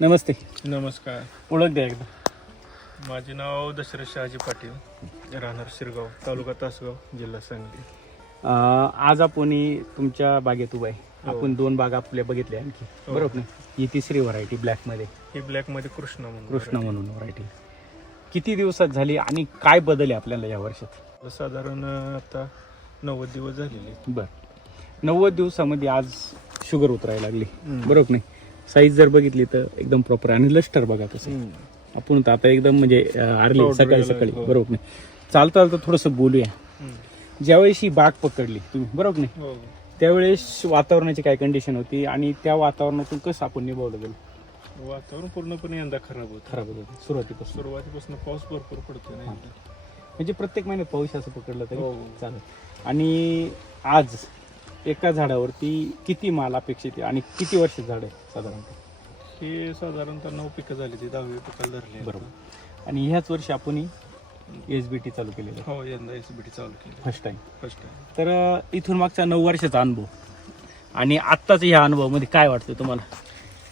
नमस्ते. नमस्कार. ओळख द्या एकदा. माझे नाव दशरथ शहाजी पाटील राहणार शिरगाव तालुका तासगाव जिल्हा सांगली. अं, आज आपण ही तुमच्या बागेत उभा आहे. हो. आपण दोन बागा आपल्या बघितल्या आणखी. हो. बरोबर ना? ही तिसरी व्हरायटी ब्लॅकमध्ये ही ब्लॅकमध्ये कृष्णा म्हणून कृष्ण म्हणून व्हरायटी किती दिवसात झाली आणि काय बदल आहे आपल्याला या वर्षात? साधारण आता नव्वद दिवस झालेले बर. नव्वद दिवसामध्ये आज शुगर उतरायला लागली. बरोबर नाही? साईज जर बघितली तर एकदम प्रॉपर आणि लस्टर बघा कसं आपण तर आता एकदम म्हणजे आरली सकाळी सकाळी. हो. बरोबर नाही? चालता चालता थोडंसं बोलूया. ज्यावेळेस ही बाग पकडली तुम्ही बरोबर नाही? हो. त्यावेळेस वातावरणाची काय कंडिशन होती? आणि त्या वातावरणातून कसं आपण निभावलं गेलं? वातावरण पूर्णपणे यंदा खराब होतं. खराब होतं. सुरुवातीपासून. सुरुवातीपासून पाऊस भरपूर पडतो. म्हणजे प्रत्येक महिन्यात पाऊस असं पकडलं तरी हो. चालेल. आणि आज एका झाडावरती किती माल अपेक्षित आहे आणि किती वर्ष झाड आहे साधारणतः? हे साधारणतः नऊ पिकं झाली ती दहावी पिकाला धरली बरोबर. आणि ह्याच वर्षी आपण एस बी टी चालू केलेलं हो यंदा एस बी टी चालू केली फर्स्ट टाइम फर्स्ट टाइम तर अं, इथून मागचा नऊ वर्षाचा अनुभव आणि आत्ताचा ह्या अनुभवामध्ये काय वाटतं तुम्हाला?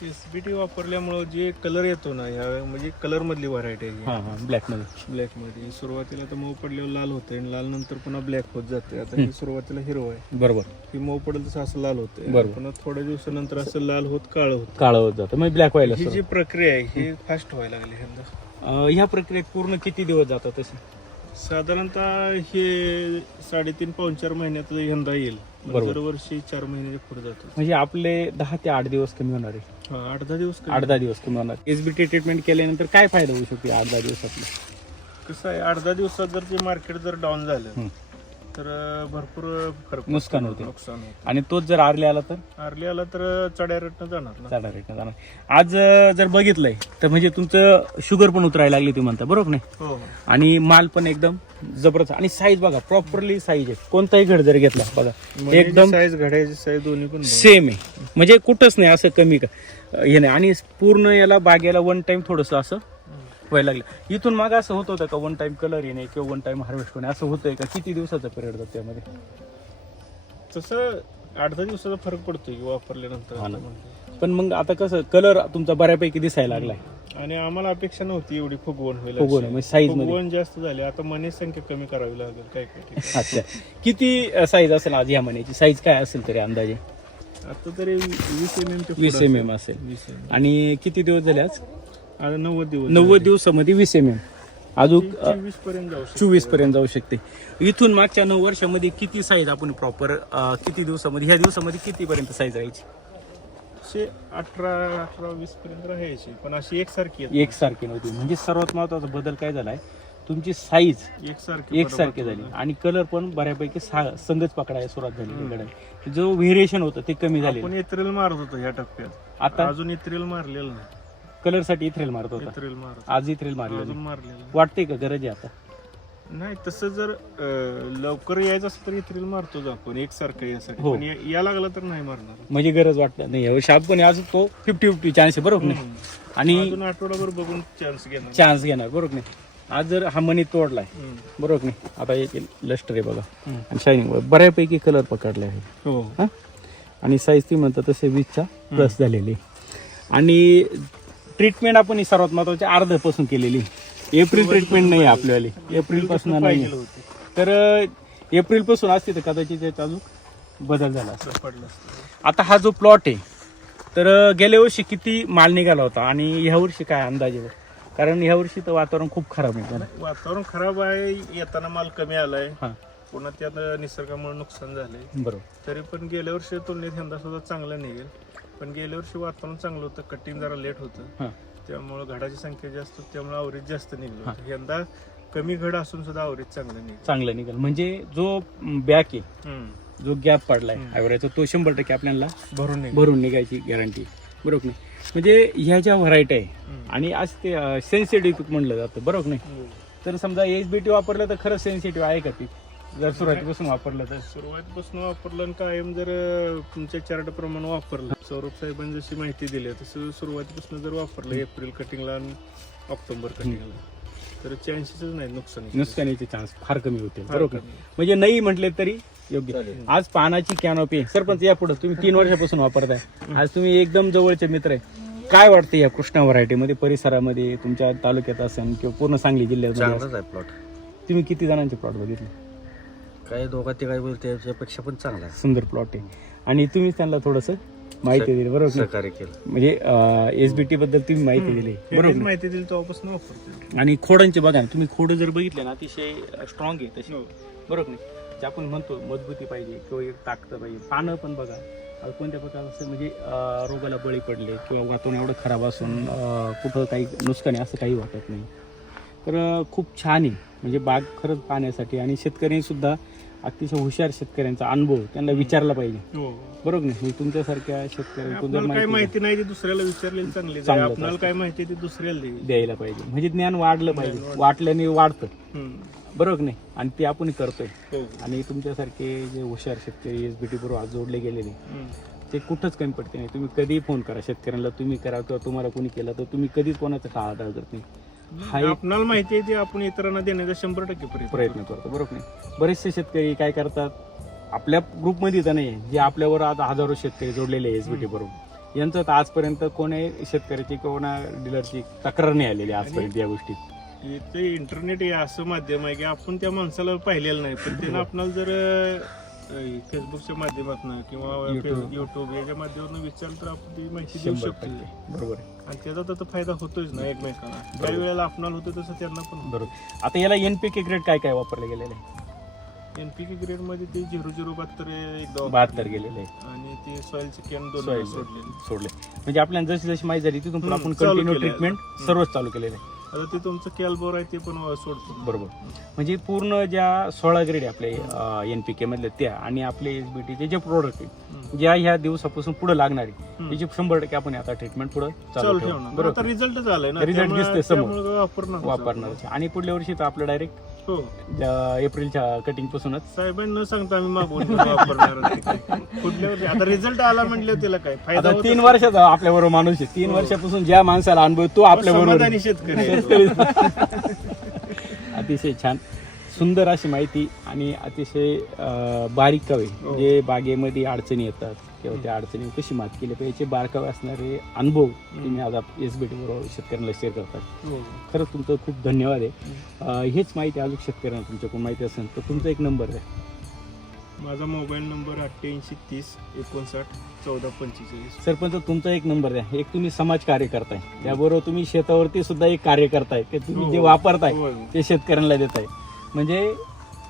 एस बी टी वापरल्यामुळं जे कलर येतो ना ह्या म्हणजे कलर मधली व्हरायटी आहे. हां हां ब्लॅकमध्ये ब्लॅकमध्ये सुरुवातीला तर मऊ पडल्यावर लाल होते आणि लाल नंतर पुन्हा ब्लॅक होत जाते. आता ही सुरुवातीला हिरो आहे. बरोबर. ही मऊ पडेल तसं असं लाल होते. बरोबर. पुन्हा थोड्या दिवसानंतर असं लाल होत काळ होत. काळं होत जातं. मग ब्लॅक व्हायला ही. जी प्रक्रिया आहे ही फास्ट व्हायला लागली यंदा अं, ह्या प्रक्रियेत पूर्ण किती दिवस जातात तसे? साधारणतः हे साडेतीन पाऊन चार महिन्यात यंदा येईल. बरोबर. दरवर्षी चार महिन्याच्या पुढे जातो म्हणजे आपले दहा ते आठ दिवस कमी होणार आहे. हा आठ दहा दिवस आठ दहा दिवस कमी होणार. एस बी टी ट्रीटमेंट केल्यानंतर काय फायदा होऊ शकतो आठ दहा दिवसातला कसं आहे आठ दहा दिवसात जर ते मार्केट जर डाऊन झालं. तर भरपूर फरक नुकसान होते. नुकसान होतं. आणि तोच जर आरले आला तर? आरली आला तर चढ्या रेटनं जाणार ना. चढा रेटनं जाणार. आज अं, जर बघितलंय तर म्हणजे तुमचं शुगर पण उतरायला लागली तुम्ही म्हणता बरोबर नाही? हो हो. आणि माल पण एकदम जबरदस्त. आणि साईज बघा प्रॉपरली साईज आहे. कोणताही घड जर घेतला बघा. एकदम साईज घड्याची साईज दोन्ही पण बघ. सेम आहे. म्हणजे कुठंच नाही असं कमी का? हे नाही. आणि पूर्ण याला बागेला वन टाइम थोडस असं व्हायला लागलं. इथून माग असं होत होतं का वन टाइम कलर येणे किंवा वन टाइम हार्वेस्ट होणे असं होतंय का? किती दिवसाचा पिरियड जातो त्यामध्ये? तसं आठ दहा दिवसाचा फरक पडतोय की वापरल्यानंतर. हा ना. पण मग आता कसं कलर तुमचा बऱ्यापैकी दिसायला लागलाय. आणि आम्हाला अपेक्षा नव्हती एवढी फुगवण होईल फुगवण, अशी. म्हणजे size मध्ये. फुगवण जास्त झाली. आता मनी संख्या कमी करावी लागेल काय काय ठिकाणी. अच्छा. किती साईज असेल आज ह्या महिन्याची साईज काय असेल तरी अंदाजे? आता तरी वीस एम एम वीस एम एम असेल. वीस एम आणि किती दिवस झाले आज? आता नव्वद दिवस नव्वद दिवसामध्ये वीस एम एम अजून अ, वीस पर्यंत जाऊ शकतो. चोवीसपर्यंत जाऊ शकते. इथून मागच्या नऊ वर्षामध्ये किती साईज आपण प्रॉपर किती दिवसामध्ये ह्या दिवसामध्ये किती पर्यंत साईज राहायची? असे अठरा अठरा वीस पर्यंत राहायची. पण अशी एकसारखी एकसारखी नव्हती. म्हणजे सर्वात महत्त्वाचा बदल काय झालाय तुमची साईज. एकसारखी एकसारखी बरोबर. झाली. आणि कलर पण बऱ्यापैकी सा- संगच पकडायला सुरुवात झाली. जो व्हेरिएशन होतं ते कमी झाले आपण इत्रेल मारत होतो ह्या टप्प्यात. आता? अजून इत्रेल मारलेलं नाही. कलरसाठी इथ्रेल मारत होता. इत्रेल मारत आज इथ्रेल मारलेलं. अजून मारलेलं नाही. वाटतंय का गरज आहे आता? नाही तसं जर अं, लवकर यायचं असं तर इत्रेल मारतोच आपण एकसारखं यासाठी. हो. पण या- या लागला तर नाही मारणार. म्हणजे गरज वाटलं नाही. यावर्षी आपण आज तो फिफ्टी फिफ्टी चान्स आहे बरोबर नाही? हम्म. आणि अजून आठवडाभर बघून चान्स घेणार. चान्स घेणार बरोबर नाही? आज जर हा मनी तोडलाय हम्म. बरोबर नाही? आता एक लस्टर आहे बघा. आणि शायनिंग बऱ्यापैकी कलर पकडले आहे. हो. हा? आणि साईज ती म्हणतात तसे वीसच्या प्लस झालेली आणि ट्रीटमेंट आपण ही सर्वात महत्वाची अर्ध्यापासून केलेली. एप्रिल ट्रीटमेंट नाही आपल्यावाली. एप्रिलपासून पाहिजे नाही. होती. तर एप्रिलपासून असते तर कदाचित त्याचा अजून बदल झाला असता. आता हा जो प्लॉट आहे तर गेल्या वर्षी किती माल निघाला होता आणि ह्या वर्षी काय अंदाजे कारण ह्या वर्षी तर वातावरण खूप खराब आहे. वातावरण खराब आहे येताना माल कमी आलाय. हा. पुन्हा त्यात निसर्गामुळे नुकसान झालंय. बरोबर. तरी पण गेल्या वर्षी तुलनेत यंदा सुद्धा चांगलं निघेल. पण गेल्या वर्षी वातावरण चांगलं होतं कटिंग जरा लेट होतं. त्यामुळे घडाची संख्या जास्त त्यामुळे आवरेज जास्त निघलं होतं. यंदा कमी घड असून सुद्धा आवरेज चांगलं निघेल. चांगलं निघाल. म्हणजे जो बॅक आहे हम्म. जो गॅप पडलाय हम्म. ॲव्हरेजचा तो शंभर टक्के आपल्याला भरून निघेल. भरून निघायची गॅरंटी बरोबर नाही? म्हणजे ह्या ज्या व्हरायटी आहे हम्म. आणि आज ते सेन्सिटिव्ह म्हणलं जातं बरोबर नाही? हो. तर समजा एच बी टी वापरलं तर खरंच सेन्सिटिव्ह आहे का ती? जर सुरुवातीपासून वापरलं तर? सुरुवातीपासून वापरलं आणि कायम जर तुमच्या चार्ट प्रमाणे वापरलं. सौरभ साहेबांनी जशी माहिती दिली तसं सुरुवातीपासून जर वापरलं एप्रिल कटिंगला आणि ऑक्टोबर कटिंगला तर चान्सेसच नाही नुकसान नुकसानीचे चान्स फार कमी होते बरोबर. म्हणजे नाही म्हटले तरी योग्य. आज पानाची कॅनोपी सरपंच या पुढे तुम्ही तीन वर्षापासून वापरताय. आज तुम्ही एकदम जवळचे मित्र आहे. काय वाटतं या कृष्णा व्हरायटीमध्ये परिसरामध्ये तुमच्या तालुक्यात असेल किंवा पूर्ण सांगली जिल्ह्यात प्लॉट तुम्ही किती जणांचे प्लॉट बघितले? काय दोघा ते काय बोलते त्याच्यापेक्षा पण चांगला आहे. सुंदर प्लॉट आहे आणि तुम्ही त्यांना थोडस माहिती दिली बरोबर? ना? सहकार्य केलं. म्हणजे एस बी टी बद्दल तुम्ही माहिती दिली बरोबर? ना? माहिती दिली तेव्हापासून वापरतो आणि खोडांचे बघा ना तुम्ही खोड जर बघितले ना अतिशय स्ट्रॉंग आहे तशी. हो. बरोबर नाही? जे आपण म्हणतो मजबूती पाहिजे किंवा एक ताकद पाहिजे. पानं पण बघा अं, कोणत्या प्रकारचं म्हणजे अं, रोगाला बळी पडले किंवा वातावरण एवढं खराब असून अं, कुठं काही नुकसान आहे असं काही वाटत नाही. तर अं, खूप छान आहे. म्हणजे बाग खरंच पाहण्यासाठी आणि शेतकरी सुद्धा अतिशय हुशार शेतकऱ्यांचा अनुभव त्यांना विचारला पाहिजे. हो. बरोबर नाही? म्हणजे तुमच्यासारख्या शेतकऱ्यांकडून जर आपल्याला काय माहिती माहिती नाही ती दुसऱ्याला विचारलेली चांगली चांगलंच आपल्याला. काय माहिती आहे ती दुसऱ्याला द्यायला पाहिजे. म्हणजे ज्ञान वाढलं पाहिजे. वाटल्याने वाढतं. हम्म. बरोबर नाही? आणि ते आपण करतोय. हो. आणि तुमच्यासारखे जे हुशार शेतकरी एस बी टी बरोबर आज जोडले गेलेले हम्म. ते कुठंच कमी पडते नाही. तुम्ही कधीही फोन करा. शेतकऱ्यांना तुम्ही करा किंवा तुम्हाला कोणी केलं तर तुम्ही कधीच कोणाचा टाळाटाळ करत नाही. हा एक आपणाला माहिती आहे ती आपण इतरांना देण्याचा शंभर टक्के प्रयत्न प्रयत्न करतो बरोबर नाही बरेचसे शेतकरी काय करतात आपल्या ग्रुपमध्ये तर नाही जे आपल्यावर आज हजारो शेतकरी जोडलेले एस बी टी बरोबर यांचं तर आजपर्यंत कोणी शेतकऱ्याची किंवा डीलरची तक्रार नाही आलेली आजपर्यंत या गोष्टीत. इथे इंटरनेट हे असं माध्यम आहे की आपण त्या माणसाला पाहिलेलं नाही पण त्यानं आपणाला जर अं, फेसबुकच्या माध्यमातून किंवा YouTube. युट्यूब याच्या माध्यमातून विचारलं तर आपण ती माहिती देऊ शंभर शकतो टक्के. बरोबर आहे. आणि त्याचा तर फायदा होतोच ना एकमेकांना काही वेळेला आपणाला होतो तसं त्यांना पण होतं. बरोबर. आता याला एनपीके ग्रेड काय काय वापरले गेलेले आहे? एनपीके ग्रेडमध्ये ते झिरो झिरो बहात्तर एकदा बहात्तर गेलेले आहे. आणि ते सॉइलचे कॅन दोन Soil. सोडलेले. सोडले. म्हणजे आपल्याला जशी जशी माहिती झाली तिथून पण हम्म, आपण चालू कंटिन्यू. ट्रीटमेंट. सर्वच चालू केलेलं आहे. आता ते तुमचं कॅलबोर आहे ते पण सोडतो बरोबर म्हणजे पूर्ण ज्या सोळा ग्रेड आपले एन पी के मधले त्या आणि आपले एस बी टीचे जे प्रोडक्ट आहे हम्म. ज्या ह्या दिवसापासून पुढे लागणार आहे. त्याची शंभर टक्के आपण आता ट्रीटमेंट पुढे चालू ठेवणार बरोबर रिझल्ट ना दिसतोय समोर. त्यामुळे वापरणार आणि पुढल्या वर्षी तर आपलं डायरेक्ट हो एप्रिलच्या कटिंग पासूनच साहेबांना न सांगता आम्ही मागवून वापरणार. पुढल्या वर्षी आता रिझल्ट आला म्हटलं त्याला काय फायदा तीन. वर्षाचा आपल्या बरोबर माणूस आहे तीन हो. वर्षापासून ज्या माणसाला अनुभव तो आपल्या बरोबर शेतकरी. अतिशय छान सुंदर अशी माहिती आणि अतिशय बारीक कवे हो. जे बागेमध्ये अडचणी येतात किंवा त्या अडचणी कशी मात केली पाहिजे याचे बारकावे असणारे अनुभव तुम्ही आज एस बी टी बरोबर शेतकऱ्यांना शेअर करतात हो. खरंच तुमचं खूप धन्यवाद आहे. हेच माहिती अजून शेतकऱ्यांना तुमच्याकडून माहिती असेल तर तुमचा एक नंबर आहे. माझा मोबाईल नंबर अठ्ठ्याऐंशी तीस एकोणसाठ चौदा पंचेचाळीस. सरपंच तुमचा एक नंबर आहे. एक तुम्ही समाज कार्य करताय त्याबरोबर तुम्ही शेतावरती सुद्धा एक कार्य करताय. ते तुम्ही जे हो. वापरताय होय. ते शेतकऱ्यांना देताय. म्हणजे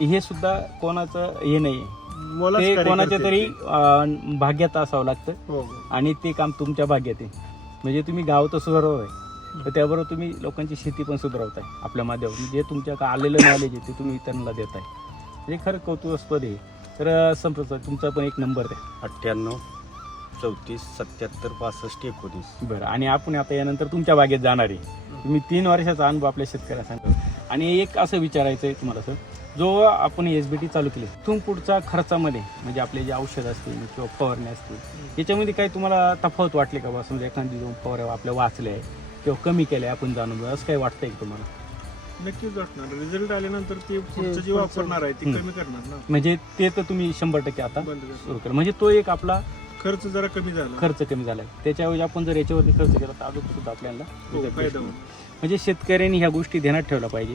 हे सुद्धा कोणाचं हे नाही मोलाच ते कोणाच्या तरी. अं, भाग्यात असावं लागतं. हो हो. आणि ते काम तुमच्या भाग्यात आहे. म्हणजे तुम्ही गाव तर सुधारव आहे. तर त्याबरोबर तुम्ही लोकांची शेती पण सुधारवताय आपल्या माध्यमातून. जे तुमच्या का आलेलं नॉलेज आहे ते तुम्ही इतरांना देताय. म्हणजे खरं कौतुकास्पद आहे. तर अं, संप्रत तुमचा पण एक नंबर द्या. अठ्ठ्याण्णव चौतीस सत्याहत्तर पासष्ट एकोणीस. बरं. आणि आपण आता यानंतर तुमच्या बागेत जाणार आहे. तुम्ही तीन वर्षाचा अनुभव आपल्या शेतकऱ्याला सांगतो आणि एक असं विचारायचं आहे तुम्हाला सर. जो आपण एस बी टी चालू केली तुम पुढच्या खर्चामध्ये म्हणजे आपले जे औषध असतील किंवा फवारणी असतील याच्यामध्ये काही तुम्हाला तफावत वाटली का बा? समजा एखादी दोन फवाऱ्या आपल्या वाचल्या आहे किंवा कमी केल्या आपण जाणून असं काही वाटतंय का तुम्हाला? नक्कीच वाटणार. रिझल्ट आल्यानंतर ते पुढचं जे वापरणार आहे ते. कमी करणार ना. म्हणजे ते तर तुम्ही शंभर टक्के आता. सुरू केलं. म्हणजे तो एक आपला खर्च जरा कमी झाला. खर्च कमी झाला. त्याच्याऐवजी आपण जर याच्यावरती खर्च केला तर अजून सुद्धा आपल्याला हो, result फायदा भेटतो. होईल. म्हणजे शेतकऱ्यांनी ह्या गोष्टी ध्यानात ठेवल्या पाहिजे.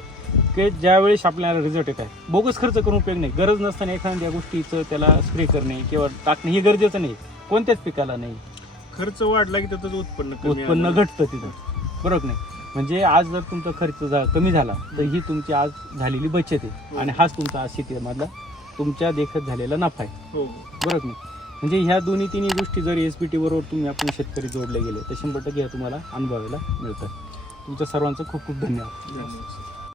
की ज्यावेळेस आपल्याला रिझल्ट येत आहे बोगस खर्च करून उपयोग नाही. गरज नसताना एखाद्या गोष्टीचं त्याला स्प्रे करणे किंवा टाकणे हे गरजेचं नाही. कोणत्याच पिकाला नाही. खर्च वाढला की त्याचं उत्पन्न कमी उत्पन्न आलं. घटतं तिथं. बरोबर नाही? म्हणजे आज जर तुमचा खर्च झा- कमी झाला तर ही तुमची आज झालेली बचत आहे. हो. आणि हाच तुमचा आज शेतीमधला तुमच्या देखत झालेला नफा आहे. हो. बरोबर नाही? म्हणजे ह्या दोन्ही तिन्ही गोष्टी जर एस बी टी बरोबर तुम्ही आपण शेतकरी जोडले गेले तर शंभर टक्के ह्या तुम्हाला अनुभवायला मिळतात. तुमच्या सर्वांचं खूप खूप धन्यवाद. धन्यवाद.